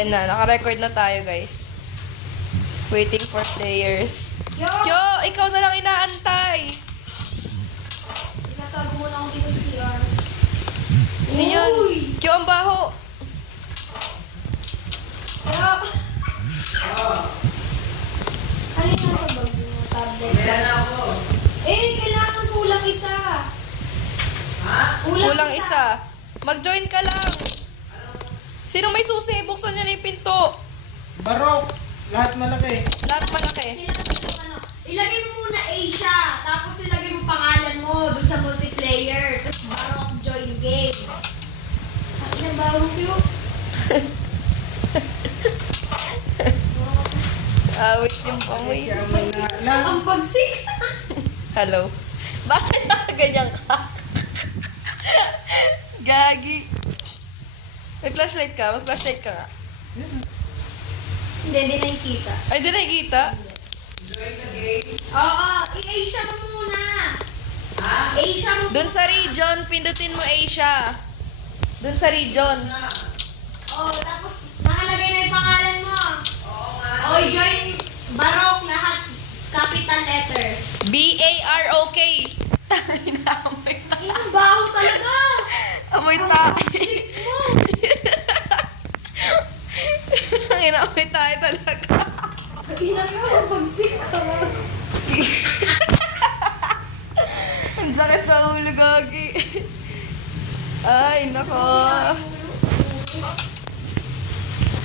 Ayan na, naka-record na tayo, guys. Waiting for players. Yo, ikaw na lang inaantay. Itatago mo na akong dito sa CR. Ano yun? Kyo, ang baho. Yo! Ano yung nasa bag mo? Tablet? Kailangan kulang isa. Kulang isa. Mag-join ka lang. Sino may susi? Buksan nyo na yung pinto. Barok! Lahat malaki. Lahat malaki. Kailangan ilagay mo muna Asia, tapos ilagay mo pangalan mo dun sa multiplayer. Tapos Barok join game. Ilan ba ako yun? Awit yung pamoy. Ang pagsik! Hello. Bakit nakaganyan ka? Gagi. May flashlight ka? Mag-flashlight ka nga. Hindi nakikita. Ay, di nakikita? Oo, i-Asia mo muna. Asia mo Doon sa region, pindutin mo Asia. Doon sa region. tapos nakalagay na yung pangalan mo. Join Barok lahat capital letters. B-A-R-O-K. Inaamoy ta. Ang baho talaga. Amoy ta. Pagsik mo. Ang inaamoy tayo talaga. Ilang nga, pagsik ka. Ang sakit sa ulo, Gagi. Ay, nako.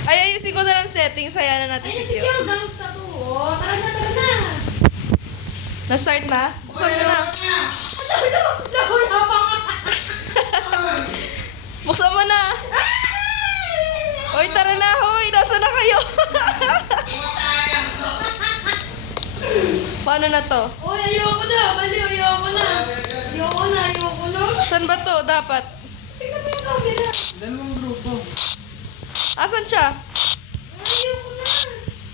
Ay, ayusin ko na lang settings. Hayaan na natin Ayun, si sige, Kyo. gangsta to. Tara na. Na-start na? Buksan mo na. Wala pa nga. Buksan mo na. Hoy, tara na, hoy. Nasaan na kayo? Paano na to? Uy, ayoko na. Bali, ayoko na. Saan ba to? Dapat. Tingnan mo yung camera. Dalawang grupo. Asan siya? Ayoko na.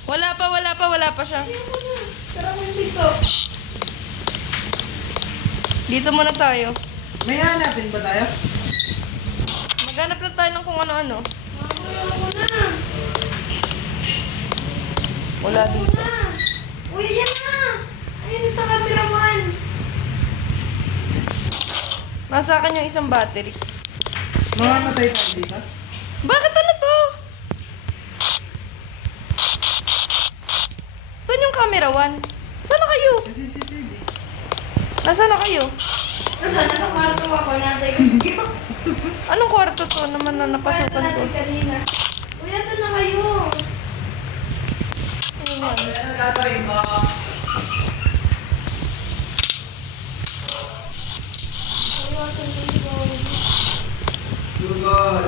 Wala pa siya. Ayoko na. Tara mo dito. Dito muna tayo. May hanapin ba tayo? Maghanap lang tayo ng kung ano-ano. Ayoko na. Wala dito. Uy, ayan na. Ayun sa cameraman. Nasa akin yung isang battery. Mamamatay tayo dito? Bakit ano to? Saan yung camera 1? Saan na kayo? Sa CCTV. Nasaan na kayo? Nasa kwarto ako. Nantay ko si Kyo. Anong kwarto to naman na napasukan ko? Kanina. Uy, asan na kayo? Ano yan? Iwasan ko si Kyo. Google.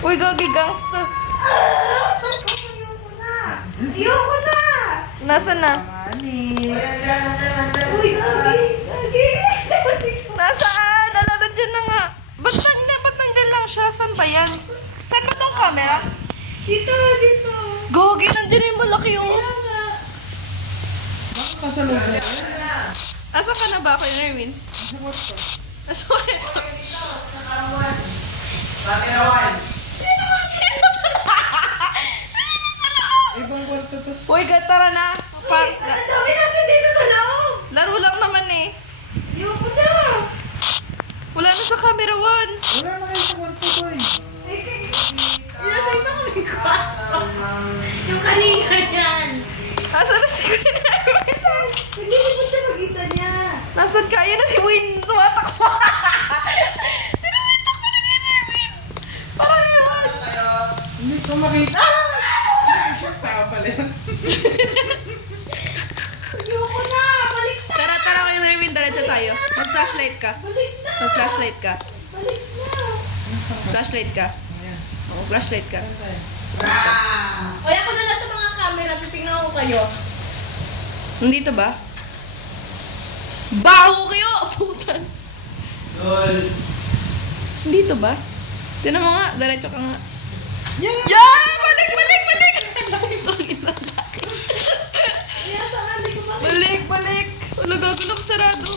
Uy, Gagi, gangsta. Ayoko na! Nasaan na? Mani. Uy, Gagi! Nasaan? Alala dyan na nga. Ba't nandyan lang siya? Saan ba yan? Saan ba tong camera? Dito! Gagi, nandyan na yung malaki yung... Bakit pa sa loob na yan? Asa ka na ba ako, Nerwin? Sa kwarto. Asa ka na? Ibang kwarto to. Uy, tara na. Ang dami natin dito sa loob! Laro lang naman eh. Ayoko na! Wala na sa camera 1. Wala na kayo sa kwarto ko eh. Inasay na kami kwarto. Yung kanina yan. Asa na si Queen Nerwin? Hindi mo siya mag-isa niya. Nasaan ka? Ayan na si Win. Tumatakbo. Tinatakbo na Queen Nerwin. Parang yun. Hindi ko makita. Tama pala yun. Ayoko na! Balik na! Tara, Queen Nerwin. Diretso tayo. Mag-flashlight ka. Balik na! Mag-flashlight ka. Balik na! Flashlight ka. Ayan. Oo, flashlight ka. Saan tayo? O, ako na lang sa mga camera. Titingnan ko kayo. Nandito ba? Baho kayo! Putan. Dito ba? Tinan mo nga. Diretso ka nga. Yan! Yan! Balik! Kaya saan? Hindi ko makita. Balik! Wala gagawin ako sarado.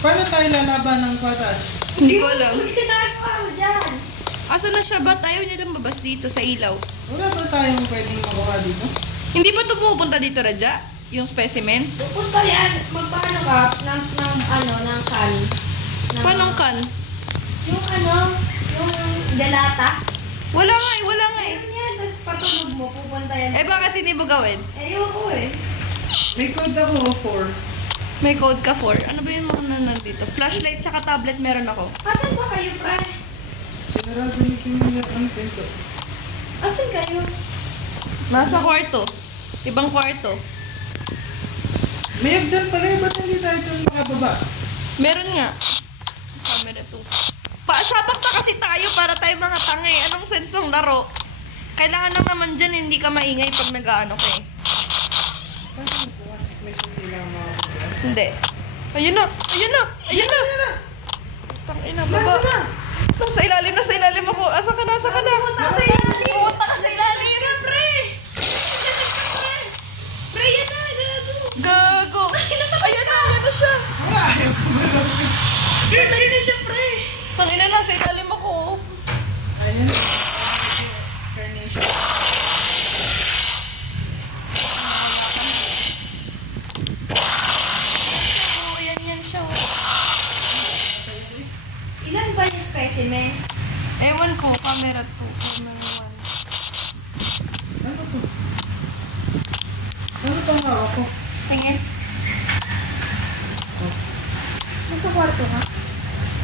Paano tayo lalaban ng patas? Hindi ko alam. Ano ginagawa mo dyan? Asan na siya? Ba't ayaw niya lumabas dito sa ilaw? Wala ba tayong pwedeng makuha dito? Hindi ba ito pupunta dito, Radya? Yung specimen? Pupunta yan. Magpaano ka ng can. Paano kan? Yung yung delata. Wala nga eh, wala nga eh. Ayun yan, tapos patulog mo, pupunta yan. Eh bakit hindi mo gawin? Ayoko eh. May code ako 4. May code ka for. Ano ba yung mga nandito? Flashlight tsaka tablet meron ako. Asan ba kayo, pre? Sinarado ni Kim yung pinto. Asan kayo? Nasa kwarto. Ibang kwarto. May hagdan pala eh. Ba't hindi tayo dun makababa? Meron nga. Camera 2. Paasabak na kasi tayo para tayo mga tangay. Anong sense ng laro? Kailangan lang naman dyan hindi ka maingay pag nag-ano ka eh. May sisilang mga kuya. Hindi. Ayun na! Ayun na! Ayun na! Tangina, baba. Nasa ilalim, nasa ilalim ako. Asan ka na? Asan ka na? Pumunta ka sa ilalim! Pumunta ka sa ilalim! Ka, pre! Pre, yan na, gago! Gago! Ayun na! Ayun na siya! Wala, ayaw ko ba? Patay na siya, pre! Tangina, nasa ilalim ako. Ayan. Carnation. Oh, yan siya. Ilan ba yung specimen? Ewan ko, camera 2, camera 1. Ano to? Ano itong hawak ko? Tingin. Nasa kwarto ka?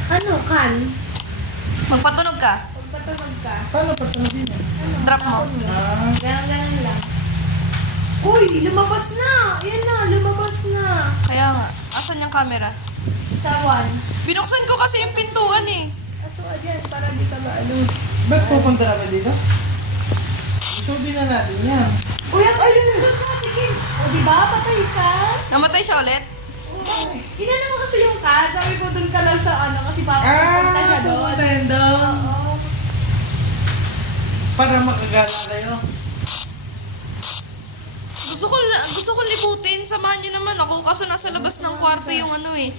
Ano, kan? Magpatunog ka. Pagpatulog ka. Paano patunogin yan? Ano, Drop mo. Ah, Ganun lang. Uy, lumabas na! Ayan na, lumabas na. Kaya nga, asan yung camera? Sa one. Binuksan ko kasi yung pintuan eh. Aso ka dyan, para di ka maano. ba't pupunta na ba dito? Isobin na natin yan. Uy, ayun! Doon ka, tigil. O, diba? Patay ka? Namatay siya ulit? Inano mo kasi yung cat. Sabi ko doon ka lang sa kasi papapunta siya doon. pupunta yan doon. Oo. Para makagala kayo. Gusto ko libutin. Samahan niyo naman ako. Kaso nasa labas ng kwarto yung ano eh.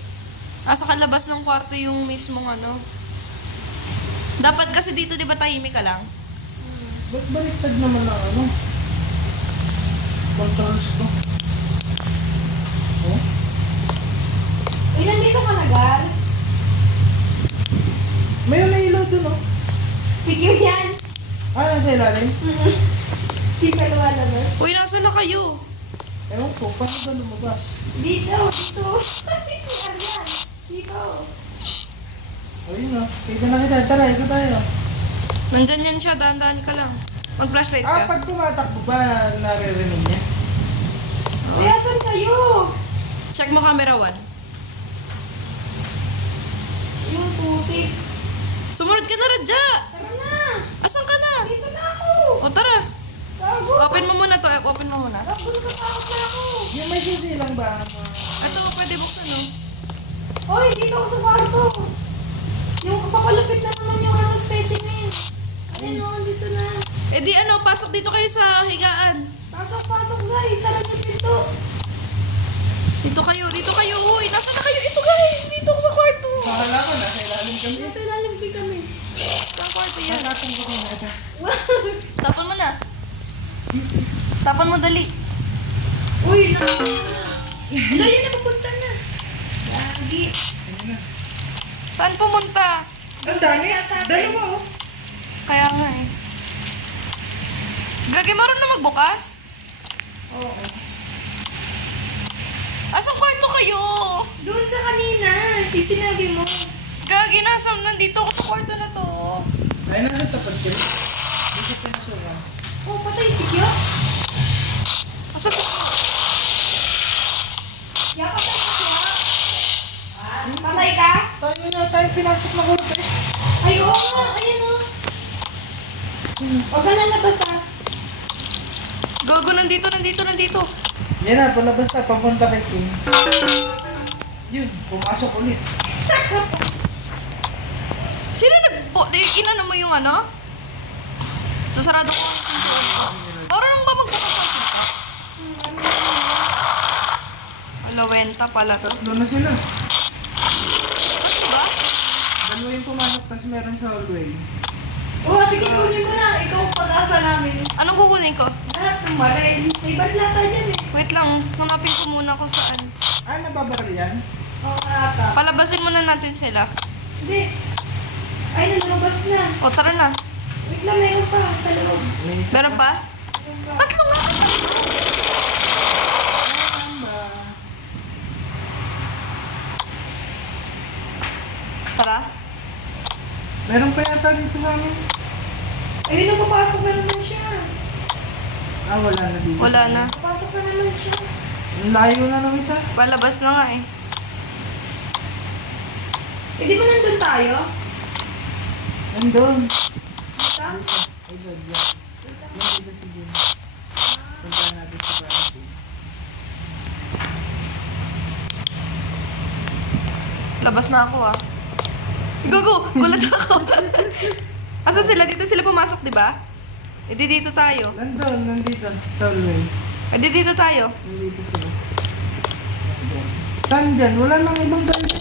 Nasa kalabas ng kwarto yung mismong ano. Dapat kasi dito di ba tahimik ka lang? Ba't baliktad naman ang ano? Controls ko. Oh? Uy, nandito ka na, Gar. May ilaw dun oh. Si Q yan. Ah, nasa ilalim? Di ka lumalabas. Uy, nasa na kayo? Ewan ko, paano ba lumabas? Dito, dito. Yan, yan. Dito. Ayun na, kita na kita. Tara, ikot tayo. Nandyan yan siya. Dahan-dahan ka lang. Mag-flashlight Ah, ka. pag tumatakbo ba, naririnig niya? Uy, asan kayo? Check mo camera 1. Yung putik. Sumunod ka na, Radya! Tara na. Asan ka na? Dito na ako. O tara. Gago. Open mo muna to. Open mo muna. Gago, natatakot na ako. Yung may sisilang ba ang mga... Ito, pwede buksan no? Hoy, dito ako sa kwarto. Yung papalapit na naman yung specimen. Ayun o, dito na. Eh di ano, pasok dito kayo sa higaan. Pasok, pasok guys. Sarap yung pinto. Dito kayo. Uy, nasa na kayo? Ito guys, dito sa kwarto. Bahala ko, nasa ilalim kami. Nasa ilalim din kami. Sa kwarto yan. Nakatunggo ko na ito. Tapon mo na. Tapon mo dali. Uy, wala yun na, pupunta na. Lagi. Ayun na. Saan pumunta? Ang dami. Dalawa oh. Kaya nga eh. Gagi, maroon na magbukas? Oo. Asang kwarto kayo? Doon sa kanina, sinabi mo. Gagi, nandito ako sa kwarto na to. Ay, nasa tapat ko. Hindi sa pinasukan. Oh, patay si Kyo. Asa sa... Yeah, patay si Kyo. Patay ka? Tayo pinasok na kurte. Ay, oo nga. Ayan o. Huwag ka na labas ah. Gago, nandito. Yan na, palabas na. Papunta kay Kim. Yun, pumasok ulit. Sino inano mo yung ano? Sasarado ko ang pintuan ko. Marunong ba magbukas ng pinto? Alawenta pala to. Tatlo na sila. Pasok kasi meron sa hallway. Oo, ate, kunin mo na. Ikaw ang pag-asa namin. Anong kukunin ko? Lahat ng baril. May baril ata dyan eh. Wait lang, hanapin ko muna kung saan. Ah, nababaril yan? Oo, ata. Palabasin muna natin sila. Hindi. Ay, nalabas na. O, tara na. Wait lang, mayroon pa sa loob. May isa Meron pa? Mayroon pa. Tatlo nga! Meron ba? Tara. Meron pa yata dito sa amin. Ayun, nagpapasok na naman siya. Ah, wala na dito. Wala na. Papasok na naman siya. Ang layo na ng isa. Palabas na nga eh. Eh, di ba nandun tayo? Nandun. Dito? Ay, God, yeah. Nandito si Jim. Punta natin sa quarantine. Labas na ako ah. Gugu! Gulat ako. Asa sila? Dito sila pumasok, di ba? E di dito tayo. Nandito. Sa hallway. E di dito tayo. Nandito sila. Nandun. Saan dyan? Wala nang ibang dahil.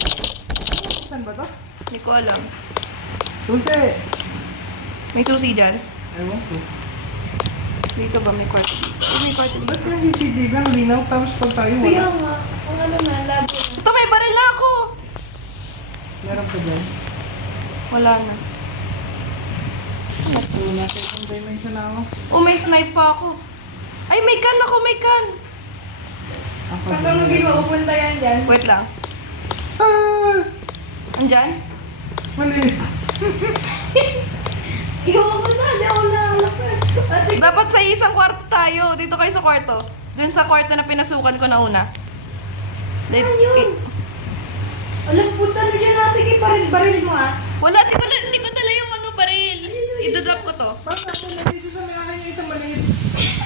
Saan ba to? Hindi ko alam. Susi! May susi dyan. Ewan ko. Dito ba may kwarto dito? May kwarto dito. Ba't yung CCTV ang linaw tapos pag tayo Kaya wala? nga. Ang ano na, labo na. Ito, may baril na ako! Meron pa dyan? Wala na. So, nasa isang dimension na ako. Oh, may snipe pa ako. Ay, may can ako, may can! Ako Patulogin mo, upunta yan dyan. Wait lang. Ah! Andyan? Mali. Iwan ko na, di ako nakalapas. Ate, Dapat sa isang kwarto tayo. Dito kayo sa kwarto. Dun sa kwarto na pinasukan ko na una. saan yun? Alam, punta na dyan natin kay baril mo ah. Wala, hindi ko dala yung ano, baril. Idadrop ko to. Bakit ako nandito sa may akin yung isang maliit?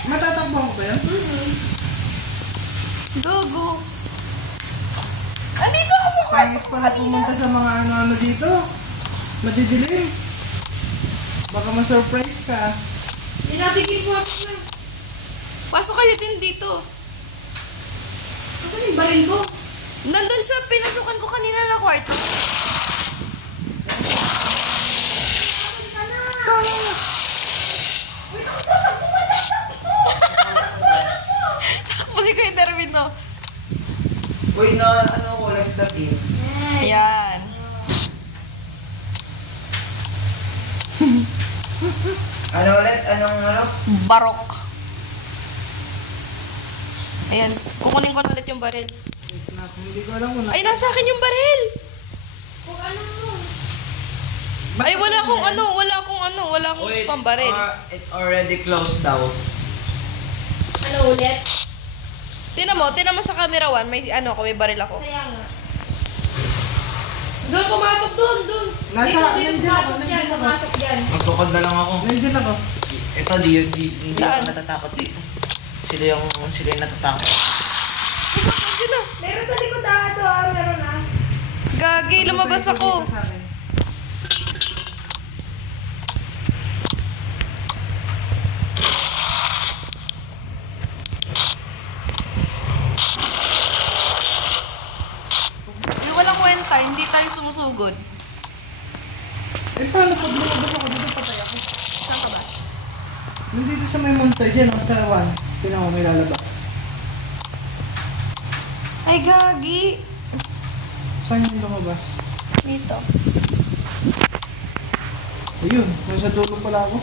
Matatakbo ko ba yan? Gogo. Andito ako sa kwarto. Pangit pala pumunta sa mga ano-ano dito. Madidilim. Baka ma-surprise ka. Hindi natin kipuasok na. Pasok kayo din dito. Saan yung baril ko? Nandun sa pinasukan ko kanina na kwarto. Saan ka na? Takbo si Kuya Darwin, no? Uy, na ano ko, left the team. Yan. Ano ulit? Anong ano? Barok. Ayan. Kukunin ko na ulit yung baril. Wait na, hindi ko alam kung na. Ay, nasa akin yung baril. Kung ano mo. Ay, wala akong pambaril. It already closed daw. Ano ulit? Tinan mo sa camera 1, may ano ko, may baril ako. Kaya nga. Doon, pumasok doon. Nasa- Dito, nandiyan ako, pumasok dyan, nandiyan ako. pumasok dyan. Magtukod na lang ako. Nandiyan ako. Ito, hindi Saan? ako natatakot dito. Sila yung natatakot. Yun na. Meron sa likod meron ah. Gagi, lumabas ako. Dito sa akin. Yung walang kwenta, hindi tayo sumusugod. Eh, paano pag lumabas ako dito, patay ako? Saan ka ba? Nandito sa may monster dyan, ako sa 1. Tinan mo, may lalabas. Ay, gagi. Saan yung lumabas? Dito. Ayun, nasa dulo pala ako.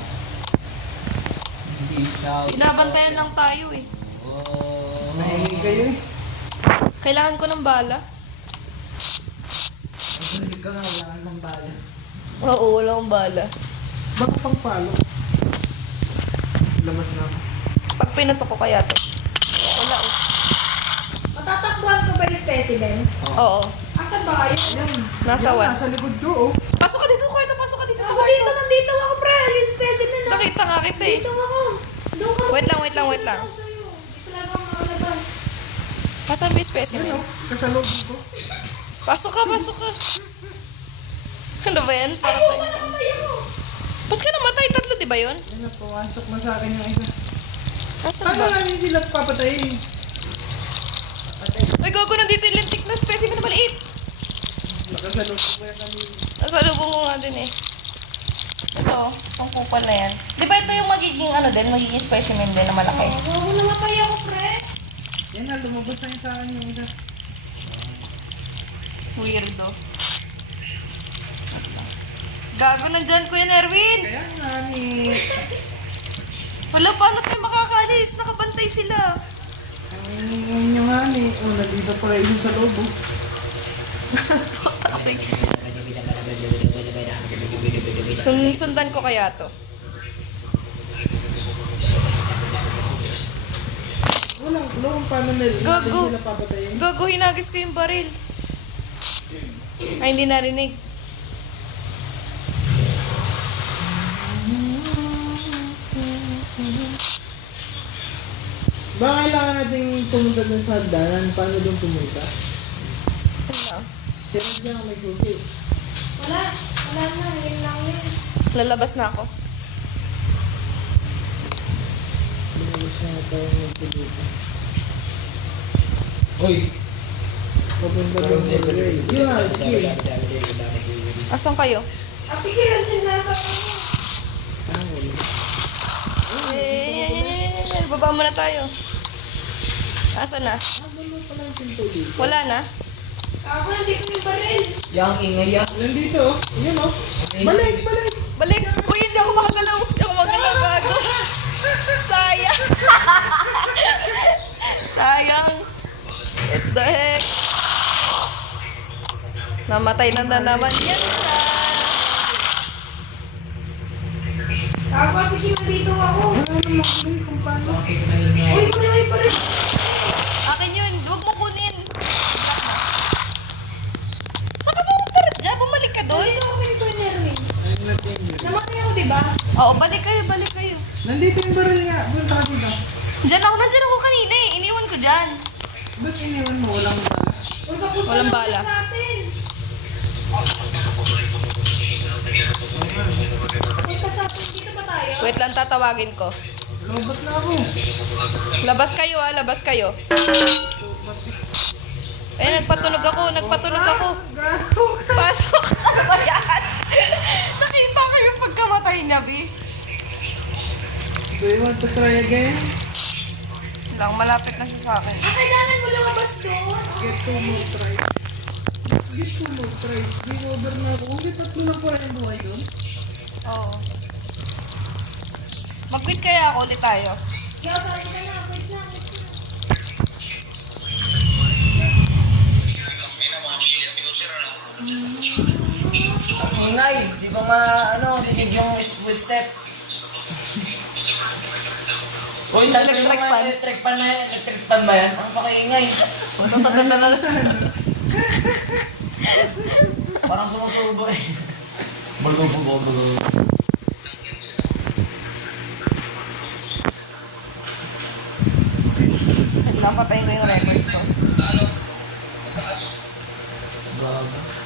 Hindi sa... Binabantayan lang tayo eh. Oh. Nahingi kayo eh. Kailangan ko ng bala. Hindi ka nga, wala ng bala. Oo, wala akong bala. Baka pang palo. Labas na ako. Pag pinato ko kaya to. Wala oh. Matatakbuhan ko ba yung specimen? Oo. Asan ba kayo? Ayan. Nasa Yan, one. Nasa likod ko, oh. Pasok ka dito sa kwarto, pasok ka dito sa Ako kwarto. dito, nandito ako pre. Yung specimen na. Nakita nga kita eh. Dito ako. Doon ka. Wait lang. Susunod ako sa'yo. Dito lang ako makalabas. Pasok ba yung Yan, specimen? oh. Kasalubong ko. Pasok ka. Ano ba yan? Ay, yung ka namatay ako. Ba't ka namatay? Tatlo, di ba yun? Yan na, pumasok na sa akin yung isa. Nasaan Paano ba? namin sila papatayin? Ay, gago, nandito yung lintik na specimen na maliit. Nakasalubong ko yan kanina. Nasalubong ko nga din eh. Ito, itong kupal na yan. Di ba ito yung magiging ano din, magiging specimen din na malaki? Oo, namatay ako, pre. Yan na, lumabas na yung sa akin yung isa. Weirdo. Gago nandyan, Kuya Nerwin! Kaya nga ni... Wala, paano tayo makakalis? Nakabantay sila. Ang ingay nyo nga ni... Oh, nandito pa rin yung sa loob. Oh. Sundan ko kaya to. Walang paano nila. Gago. Sila papatayin. Gago, hinagis ko yung baril. Ay, hindi narinig. Ba kailangan natin pumunta dun sa hagdanan? Paano dun pumunta? Sino dyan ang may susi? Wala na, yun lang yun. Lalabas na ako. Lumabas na tayo magpilita. Uy! Papunta dun sa way. Yeah, skill. Asan kayo? Ate, kailan din nasa ano? Ah, wala. Yan. Baba muna tayo. Asan na? Ah, wala pala yung pinto dito. Wala na? Ako, nandito yung baril. Yang ingay yan. Nandito oh. Yun oh. Balik! Balik! Uy, hindi ako makagalaw. Hindi ako makagalaw, gago. Sayang. Sayang. What the heck? Namatay na naman yan siya. Ako, ate, dito ako. Wala namang balik kung paano. Uy, baril. Akin yun. Huwag mo kunin. Saan ka pumunta dyan? Bumalik ka doon. Dito ako kay Kuya Nerwin. Ayun natin yun. Namatay ako, diba? Oo, balik kayo. Nandito yung baril nga. Punta ka dito. Nandyan ako kanina eh. Iniwan ko dyan. Ba't iniwan mo? Walang bala. Uy, papunta Walang na bala. sa atin. Punta sa atin. Dito ba tayo? Wait lang, tatawagin ko. Lobat na ako. Labas kayo. Eh, nagpatunog ako. Gago. Pasok. Ano ba yan? Nakita ko yung pagkamatay niya, Bi. Do you want to try again? Lang, malapit na siya sa akin. Kailangan mo lumabas doon. Get 2 more tries. Get 2 more tries. Game over na ako. Hindi tatlo lang pala yung buhay doon. Oo. Mag-quit kaya ako ulit tayo. Yo, sorry ka na. Wait lang. Ingay! Di ba dinig yung step? Uy, Electric fan. Electric fan na yan. Electric fan ba yan? Ang pakaingay. Parang sumusubo eh. Napatayin ko yung record ko. Gaga.